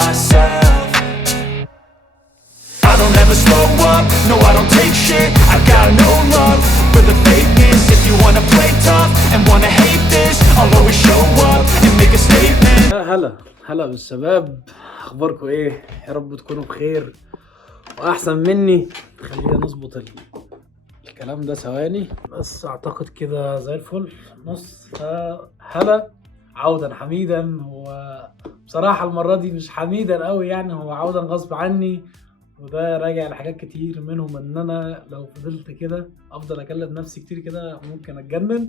myself. I don't ever slow up, no I don't take shit. I got no love for the fakeness. If you wanna play tough and wanna hate this, I'll always show up and make a statement. هلا بالشباب، اخباركم ايه؟ يا رب تكونوا بخير واحسن مني. خلينا نظبط الكلام ده ثواني بس، اعتقد كده زي الفل. نص هلا عودا حميدا. هو بصراحة المرة دي مش حميدا قوي يعني، هو عودا غصب عني، وده راجع لحاجات كتير، منهم ان انا لو فضلت كده افضل اكلم نفسي كتير كده ممكن اتجنن.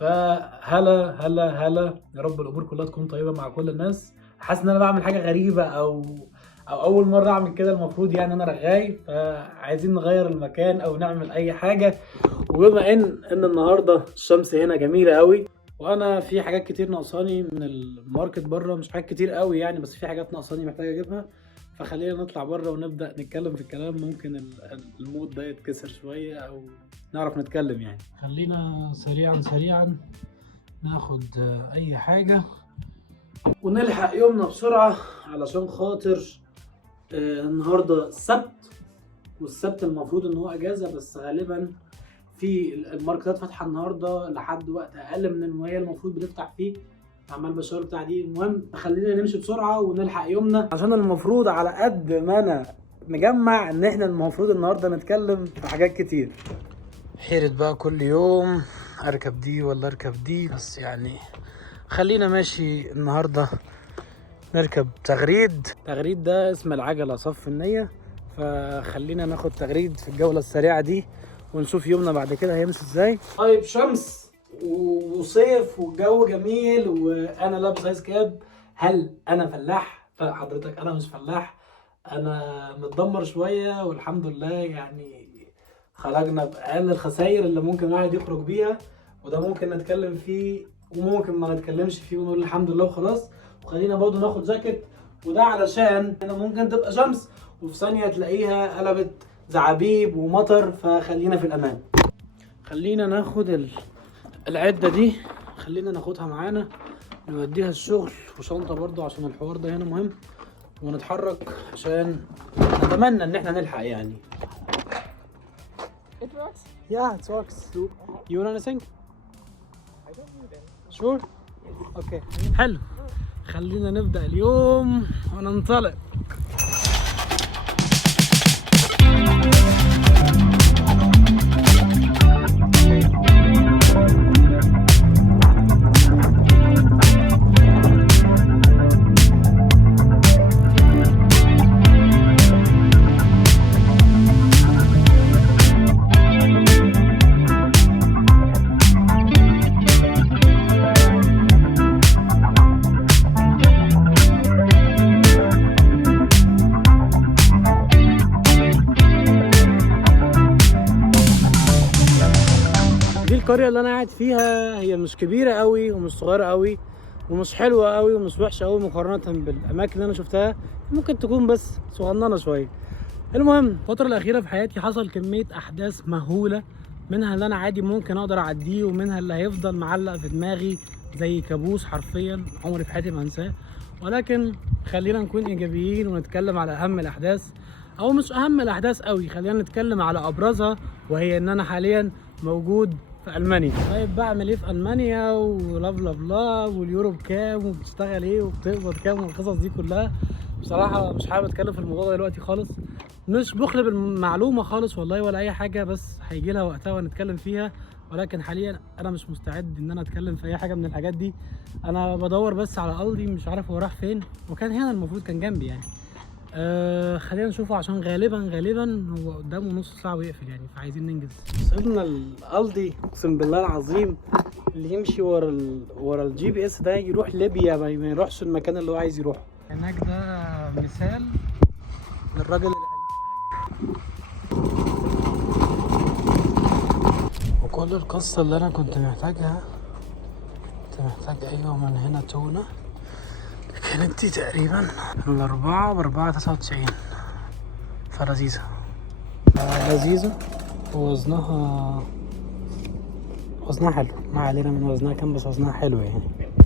فهلا هلا هلا، يا رب الامور كلها تكون طيبة مع كل الناس. حاسس ان انا بعمل حاجة غريبة او اول مرة اعمل كده، المفروض يعني انا رغاي، فعايزين نغير المكان او نعمل اي حاجة. وبما ان النهاردة الشمس هنا جميلة قوي، وانا في حاجات كتير ناقصاني من الماركت بره، مش حاجات كتير قوي يعني، بس في حاجات ناقصاني محتاج اجيبها. فخلينا نطلع بره ونبدأ نتكلم في الكلام، ممكن المود ده يتكسر شوية او نعرف نتكلم يعني. خلينا سريعا ناخد اي حاجة ونلحق يومنا بسرعة، علشان خاطر النهاردة السبت، والسبت المفروض ان هو اجازة، بس غالبا في الماركتات فاتحة النهاردة لحد وقت اقل من المويه المفروض بتفتح فيه. عمال بشاور بتاع دي. المهم خلينا نمشي بسرعة ونلحق يومنا، عشان المفروض على قد ما انا مجمع ان احنا المفروض النهاردة نتكلم في حاجات كتير. حيرة بقى كل يوم اركب دي ولا اركب دي، بس يعني خلينا ماشي النهاردة نركب تغريد ده اسم العجلة صف النية. فخلينا ناخد تغريد في الجولة السريعة دي ونشوف يومنا بعد كده هيمشي ازاي. طيب شمس وصيف والجو جميل وانا لابس ايس كاب. هل انا فلاح؟ فحضرتك انا مش فلاح، انا متدمر شوية والحمد لله يعني. خرجنا بأقل الخسائر اللي ممكن الواحد يخرج بيها، وده ممكن نتكلم فيه وممكن ما نتكلمش فيه ونقول الحمد لله وخلاص. وخلينا برضه ناخد جاكيت، وده علشان هنا ممكن تبقى شمس وفي ثانية تلاقيها قلبت زعابيب ومطر، فخلينا في الأمان. خلينا ناخد العدة دي، خلينا ناخدها معانا نوديها الشغل، وشنطة برضه عشان الحوار ده هنا مهم، ونتحرك عشان نتمنى ان احنا نلحق يعني. It works? Yeah, it works. You want anything? I don't need it. Sure? Okay. حلو. خلينا نبدأ اليوم وننطلق. القرية اللي انا قاعد فيها هي مش كبيرة قوي ومش صغيرة قوي ومش حلوة قوي ومش وحشة قوي مقارنة بالاماكن اللي انا شفتها، ممكن تكون بس صغننة شوية. المهم الفترة الاخيرة في حياتي حصل كمية احداث مهولة، منها اللي انا عادي ممكن اقدر اعديه، ومنها اللي هيفضل معلق في دماغي زي كابوس حرفيا عمري في حياتي ما انساه. ولكن خلينا نكون ايجابيين ونتكلم على اهم الاحداث، او مش اهم الاحداث قوي، خلينا نتكلم على ابرزها، وهي ان انا حاليا موجود في المانيا. طيب بعمل ايه في المانيا ولا بلا بلا، واليورو بكام وبتشتغل ايه وبتقبض كام والقصص دي كلها؟ بصراحه مش حابب اتكلم في الموضوع ده دلوقتي خالص، مش بخلب المعلومه خالص والله ولا اي حاجه، بس هيجي لها وقتها ونتكلم فيها. ولكن حاليا انا مش مستعد ان انا اتكلم في اي حاجه من الحاجات دي. انا بدور بس على قلبي، مش عارف هو راح فين، وكان هنا المفروض كان جنبي يعني. خلينا نشوفه عشان غالبا هو قدامه نص ساعة ويقفل يعني، فعايزين ننجز. وصلنا القلدي، اقسم بالله العظيم اللي يمشي ورا الجي بي اس ده يروح ليبيا، ما يروحش المكان اللي هو عايز يروحه. هناك ده مثال للراجل وكل القصة اللي انا كنت محتاجها. كنت محتاج ايوه من هنا تونة، كانت دي تقريبا 4 ب4.99، فلذيذة لذيذة ووزنها حلو. ما علينا من وزنها كام، بس وزنها حلو يعني.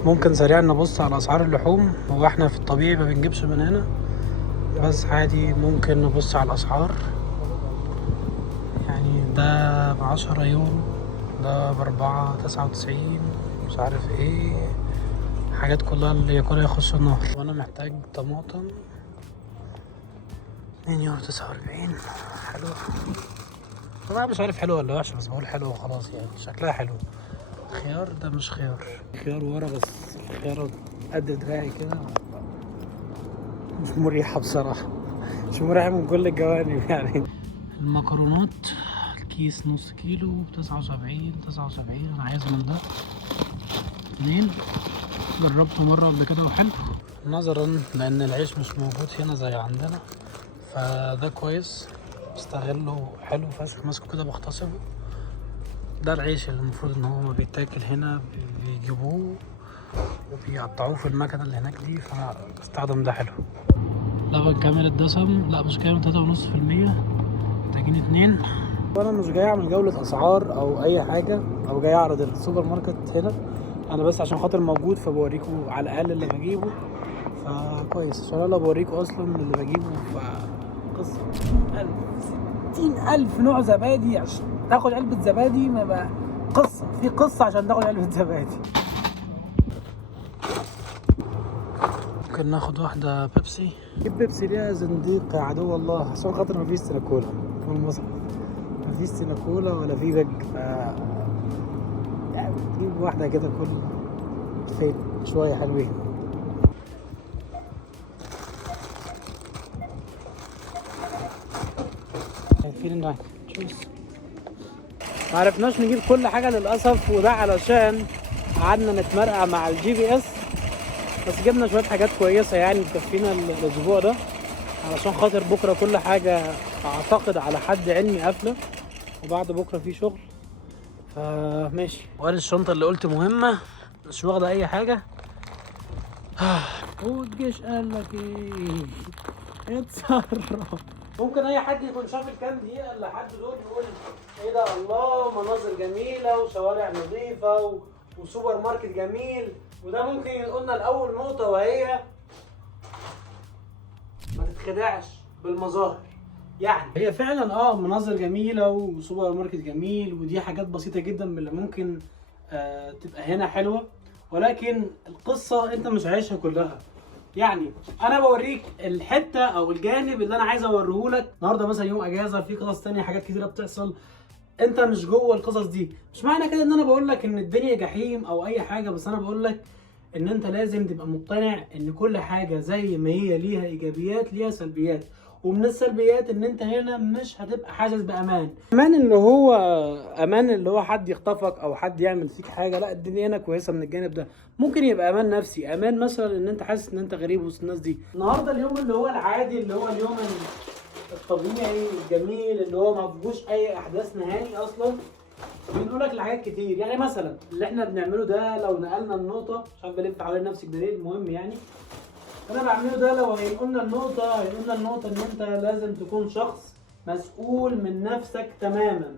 ممكن سريعا نبص على اسعار اللحوم. هو احنا في الطبيعي ما بنجيبش من هنا، بس عادي ممكن نبص على الاسعار. يعني ده ب10 يورو، ده ب4.99، مش عارف ايه، حاجات كلها اللي ياكلها يخش النار. وانا محتاج طماطم 2.49 يورو. حلو. انا مش عارف حلو ولا وحش، بس بقول حلو وخلاص، يعني شكلها حلو. خيار ده مش خيار، خيار ورا بس، خيار قد دراعي كده، مش مريحة بصراحة، مش مريحة من كل الجوانب يعني. المكرونات الكيس نص كيلو ب79. انا عايز من ده 2. جربته مرة قبل كده وحلو، نظرا لان العيش مش موجود هنا زي عندنا، فده كويس، بستغله، حلو فشخ، ماسكه كده بغتصبه. ده العيش اللي المفروض ان هو بيتاكل هنا، بيجيبوه وبيقطعوه في المكنه اللي هناك دي، فانا بستخدم ده. حلو. لبن كامل الدسم، لا مش كامل، 3.5%، محتاجين 2. وانا مش جاي اعمل جوله اسعار او اي حاجه، او جاي اعرض السوبر ماركت هنا، انا بس عشان خاطر موجود فبوريكم على الاقل اللي بجيبه، فكويس عشان انا بوريكم اصلا اللي بجيبه. فقصه 60,000 نوع زبادي عشان تاخد علبه زبادي، ما بقى قصه في قصه عشان تاخد علبه زبادي. ممكن ناخد واحده بيبسي. جيب بيبسي ليه يا زنديق يا عدو الله؟ عشان خاطر مفيش سيناكولا في المصحف، مفيش سيناكولا ولا في بج، يعني تجيب واحده كده كل فين شويه حلوين. معرفناش نجيب كل حاجه للاسف، وده علشان قعدنا نتمرقع مع الجي بي اس، بس جبنا شويه حاجات كويسه يعني تكفينا الاسبوع ده، علشان خاطر بكره كل حاجه اعتقد على حد علمي قافله، وبعد بكره في شغل، فماشي. وادي الشنطه اللي قلت مهمه، مش واخده اي حاجه. والجيش قال لك ايه؟ اتصرف. ممكن اي حد يكون شاف الكام دقيقه اللي حد دول يقول ايه ده، الله مناظر جميله وشوارع نظيفه وسوبر ماركت جميل، وده ممكن يقولنا الاول نقطه، وهي ما تتخدعش بالمظاهر. يعني هي فعلا مناظر جميله وسوبر ماركت جميل، ودي حاجات بسيطه جدا من اللي ممكن تبقى هنا حلوه، ولكن القصه انت مش عايشها كلها. يعني انا بوريك الحته او الجانب اللي انا عايز اوريهولك. النهارده مثلا يوم اجازه، في قصص تانية، حاجات كتيره بتحصل، انت مش جوه القصص دي. مش معنى كده ان انا بقول لك ان الدنيا جحيم او اي حاجه، بس انا بقول لك ان انت لازم تبقى مقتنع ان كل حاجه زي ما هي ليها ايجابيات ليها سلبيات، ومن السلبيات ان انت هنا مش هتبقى حاسس بامان. امان اللي هو حد يخطفك او حد يعمل فيك حاجه، لا الدنيا هنا كويسه من الجانب ده. ممكن يبقى امان نفسي، امان مثلا ان انت حاسس ان انت غريب وسط الناس دي. النهارده اليوم اللي هو العادي، اللي هو اليوم الطبيعي الجميل، اللي هو ما فيهوش اي احداث نهائي اصلا، بنقول لك لحاجات كتير. يعني مثلا اللي احنا بنعمله ده، لو نقلنا النقطه، مش عارف بلف حوالين نفسي كده ليه، المهم يعني انا بعمله ده، لو هيقولنا النقطه ان انت لازم تكون شخص مسؤول من نفسك تماما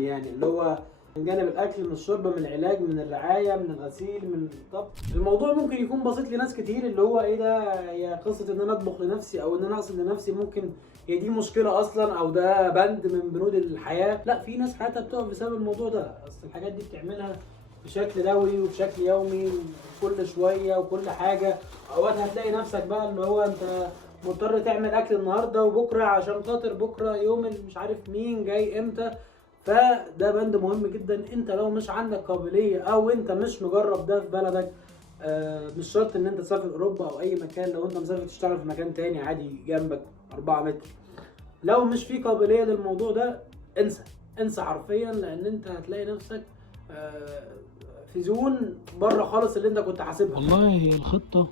يعني، اللي هو من جانب الاكل، من الشرب، من العلاج، من الرعايه، من الغسيل، من الطبخ. الموضوع ممكن يكون بسيط لناس كتير، اللي هو ايه ده، هي قصه ان انا اطبخ لنفسي او ان انا اغسل لنفسي، ممكن هي دي مشكله اصلا او ده بند من بنود الحياه. لا، في ناس حياتها بتقف بسبب الموضوع ده، اصل الحاجات دي بتعملها بشكل دوري وبشكل يومي وكل شويه وكل حاجه. اوقات هتلاقي نفسك بقى اللي هو انت مضطر تعمل اكل النهارده وبكره عشان خاطر بكره يوم مش عارف مين جاي امتى. فده بند مهم جدا. انت لو مش عندك قابليه او انت مش مجرب ده في بلدك، مش شرط ان انت تسافر اوروبا او اي مكان، لو انت مسافر تشتغل في مكان تاني عادي جنبك 4 متر، لو مش في قابليه للموضوع ده انسى حرفيا، لان انت هتلاقي نفسك في زون بره خالص اللي انت كنت حاسبها. والله هي الخطه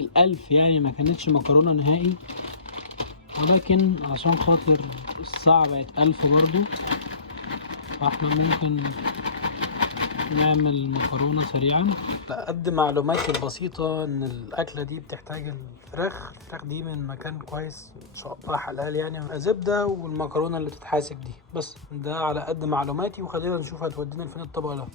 ال1000 يعني ما كانتش مكرونه نهائي، ولكن عشان خاطر الساعه بقت 1000 برضو، فاحنا ممكن نعمل مكرونة سريعا. قد معلوماتي البسيطة ان الاكلة دي بتحتاج الفراخ دي من مكان كويس ان شاء الله حلال يعني، زبدة والمكرونة اللي تتحاسب دي. بس ده على قد معلوماتي، وخلينا نشوف هتودينا لفين الطبق ده.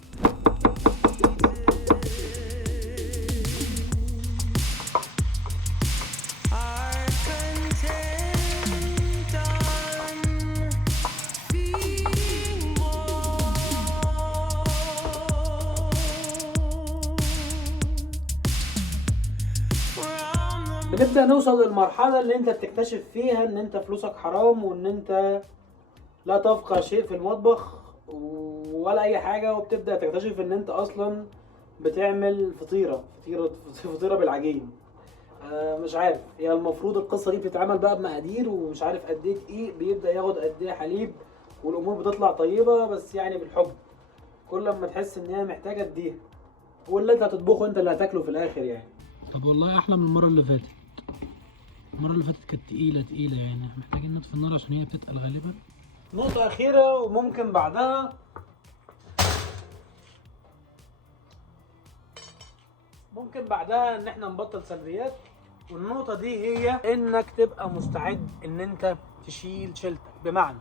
بنبدأ نوصل للمرحلة اللي انت بتكتشف فيها ان انت فلوسك حرام، وان انت لا تفقه شيء في المطبخ ولا اي حاجة، وبتبدأ تكتشف ان انت اصلا بتعمل فطيرة بالعجين. مش عارف هي المفروض القصة دي بتتعمل بقى بمقادير، ومش عارف قد ايه دقيق بيبدأ ياخد قد ايه حليب، والامور بتطلع طيبة بس يعني بالحب. كل ما تحس ان هي محتاجة اديها، واللي انت هتطبخه انت اللي هتاكله في الاخر يعني. طب والله احلى من المرة اللي فاتت. المرة اللي فاتت كانت تقيلة يعني، محتاجين نطفي النار عشان هي بتتقل غالبا. نقطة أخيرة وممكن بعدها إن إحنا نبطل سلبيات. والنقطة دي هي إنك تبقى مستعد إن أنت تشيل شيلتك. بمعنى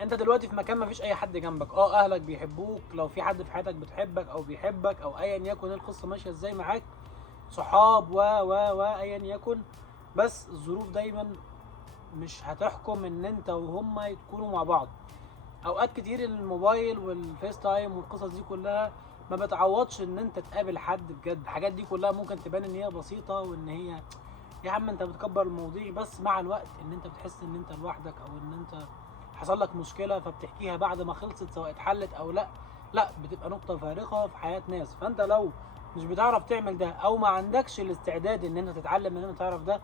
أنت دلوقتي في مكان مفيش أي حد جنبك، أهلك بيحبوك، لو في حد في حياتك بتحبك أو بيحبك أو أيا يكن القصة ماشية إزاي معاك، صحاب و ايا يكن. بس الظروف دايما مش هتحكم ان انت وهم يكونوا مع بعض. اوقات كتير الموبايل والفيس تايم والقصص دي كلها ما بتعوضش ان انت تقابل حد بجد. الحاجات دي كلها ممكن تبان ان هي بسيطة وان هي يا عم انت بتكبر المواضيع، بس مع الوقت ان انت بتحس ان انت لوحدك، او ان انت حصل لك مشكلة فبتحكيها بعد ما خلصت سواء اتحلت او لا بتبقى نقطة فارقة في حياة ناس. فانت لو مش بتعرف تعمل ده، او ما عندكش الاستعداد ان انت تتعلم ان انت تعرف ده،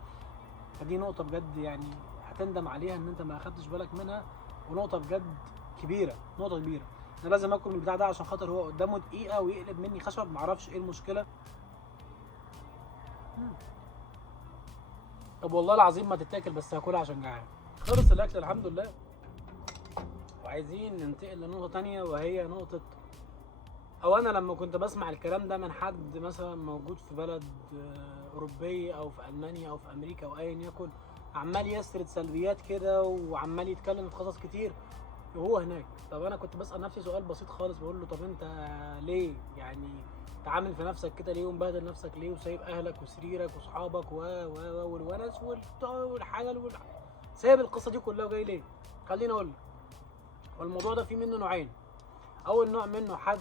فدي نقطة بجد يعني هتندم عليها ان انت ما اخدتش بالك منها. ونقطة بجد كبيرة، نقطة كبيرة. انا لازم اكل من البتاع ده عشان خاطر هو قدامه دقيقة ويقلب مني خشب، معرفش ايه المشكلة. طب والله العظيم ما تتاكل، بس هاكلها عشان جعان. خلص الاكل الحمد لله. وعايزين ننتقل لنقطة تانية، وهي نقطة او انا لما كنت بسمع الكلام ده من حد مثلا موجود في بلد اوروبيه او في المانيا او في امريكا او ايا يكن، عمال يسرد سلبيات كده وعمال يتكلم في قصص كتير وهو هناك. طب انا كنت بسال نفسي سؤال بسيط خالص، بقول له طب انت ليه يعني تعامل في نفسك كده ليه، ومبهدل نفسك ليه، وسايب اهلك وسريرك واصحابك والونس والحاجه سايب القصه دي كلها وجاي ليه؟ خليني اقول لك. والموضوع ده فيه منه نوعين. اول نوع منه حد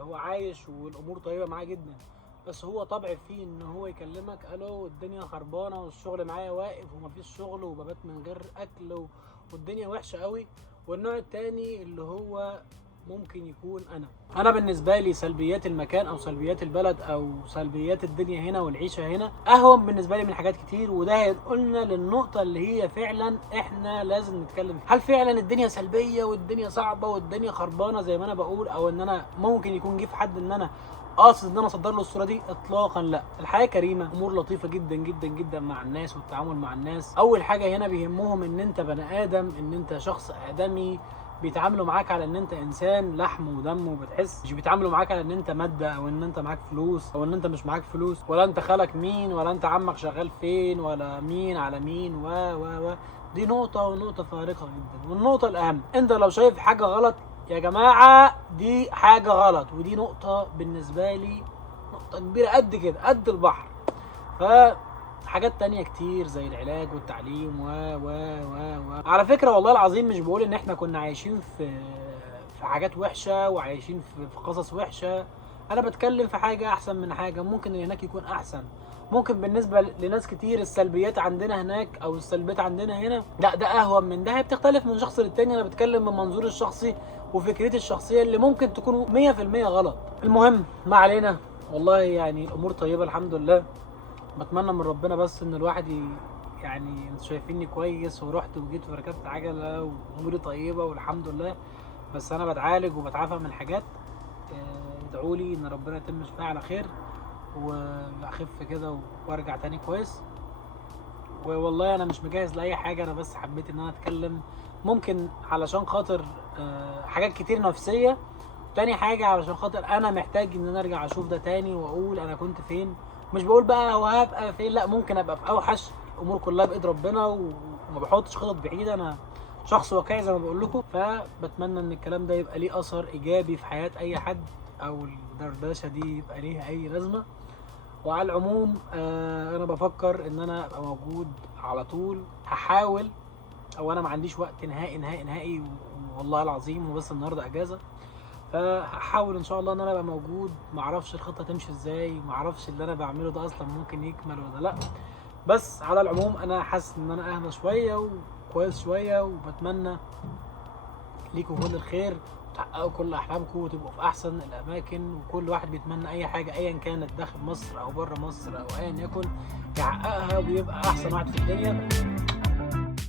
هو عايش والامور طيبه معاه جدا، بس هو طبع فيه ان هو يكلمك الو الدنيا خربانه والشغل معايا واقف ومفيش شغل وببات من غير اكل والدنيا وحشه قوي. والنوع التاني اللي هو ممكن يكون انا بالنسبه لي سلبيات المكان او سلبيات البلد او سلبيات الدنيا هنا والعيشه هنا اهون بالنسبه لي من حاجات كتير. وده هينقلنا للنقطه اللي هي فعلا احنا لازم نتكلم فيها. هل فعلا الدنيا سلبيه والدنيا صعبه والدنيا خربانه زي ما انا بقول، او ان انا ممكن يكون جه في حد ان انا قاصد ان انا اصدر له الصوره دي؟ اطلاقا لا. الحياه كريمه، امور لطيفه جدا جدا جدا مع الناس والتعامل مع الناس. اول حاجه هنا بيهمهم ان انت بني ادم، ان انت شخص ادمي، بيتعاملوا معاك على ان انت انسان لحم ودم وبتحس، مش بيتعاملوا معاك على ان انت ماده او ان انت معاك فلوس او ان انت مش معاك فلوس، ولا انت خالك مين ولا انت عمك شغال فين ولا مين على مين و دي نقطه ونقطه فارقه جدا. والنقطه الاهم، انت لو شايف حاجه غلط يا جماعه دي حاجه غلط، ودي نقطه بالنسبه لي نقطه كبيره قد كده قد البحر. حاجات تانية كتير زي العلاج والتعليم على فكرة والله العظيم مش بقول ان احنا كنا عايشين في حاجات وحشة وعايشين في قصص وحشة. انا بتكلم في حاجة احسن من حاجة. ممكن هناك يكون احسن، ممكن بالنسبة لناس كتير السلبيات عندنا هناك او السلبيات عندنا هنا لا ده اهون من ده. هي بتختلف من شخص للتاني. انا بتكلم من منظوري الشخصي وفكرتي الشخصية اللي ممكن تكون 100% غلط. المهم ما علينا، والله يعني الامور طيبة الحمد لله. بتمنى من ربنا بس ان الواحد يعني انتوا شايفيني كويس ورحت وجيت وركبت عجله واموري طيبه والحمد لله، بس انا بتعالج وبتعافى من حاجات. ادعوا لي ان ربنا يتم شفاعي على خير واخف كده وارجع تاني كويس. والله انا مش مجهز لاي حاجه، انا بس حبيت ان انا اتكلم ممكن علشان خاطر حاجات كتير نفسيه، تاني حاجه علشان خاطر انا محتاج ان انا ارجع اشوف ده تاني واقول انا كنت فين. مش بقول بقى هو هبقى فين، لا ممكن ابقى في اوحش. الامور كلها بايد ربنا وما بحطش خطط بعيده، انا شخص واقعي زي ما بقول لكم. فبتمنى ان الكلام ده يبقى ليه اثر ايجابي في حياه اي حد، او الدردشه دي يبقى ليها اي لازمه. وعلى العموم انا بفكر ان انا ابقى موجود على طول. هحاول، او انا ما عنديش وقت نهائي نهائي نهائي والله العظيم، وبس النهارده اجازه. فهحاول ان شاء الله ان انا ابقى موجود. معرفش الخطه تمشي ازاي، معرفش اللي انا بعمله ده اصلا ممكن يكمل ولا لا. بس على العموم انا حاسس ان انا اهدى شويه وكويس شويه، وبتمنى ليكم كل الخير، تحققوا كل احلامكم وتبقوا في احسن الاماكن. وكل واحد بيتمنى اي حاجه ايا كانت داخل مصر او بره مصر او ايا يكن يحققها ويبقى احسن واحد في الدنيا.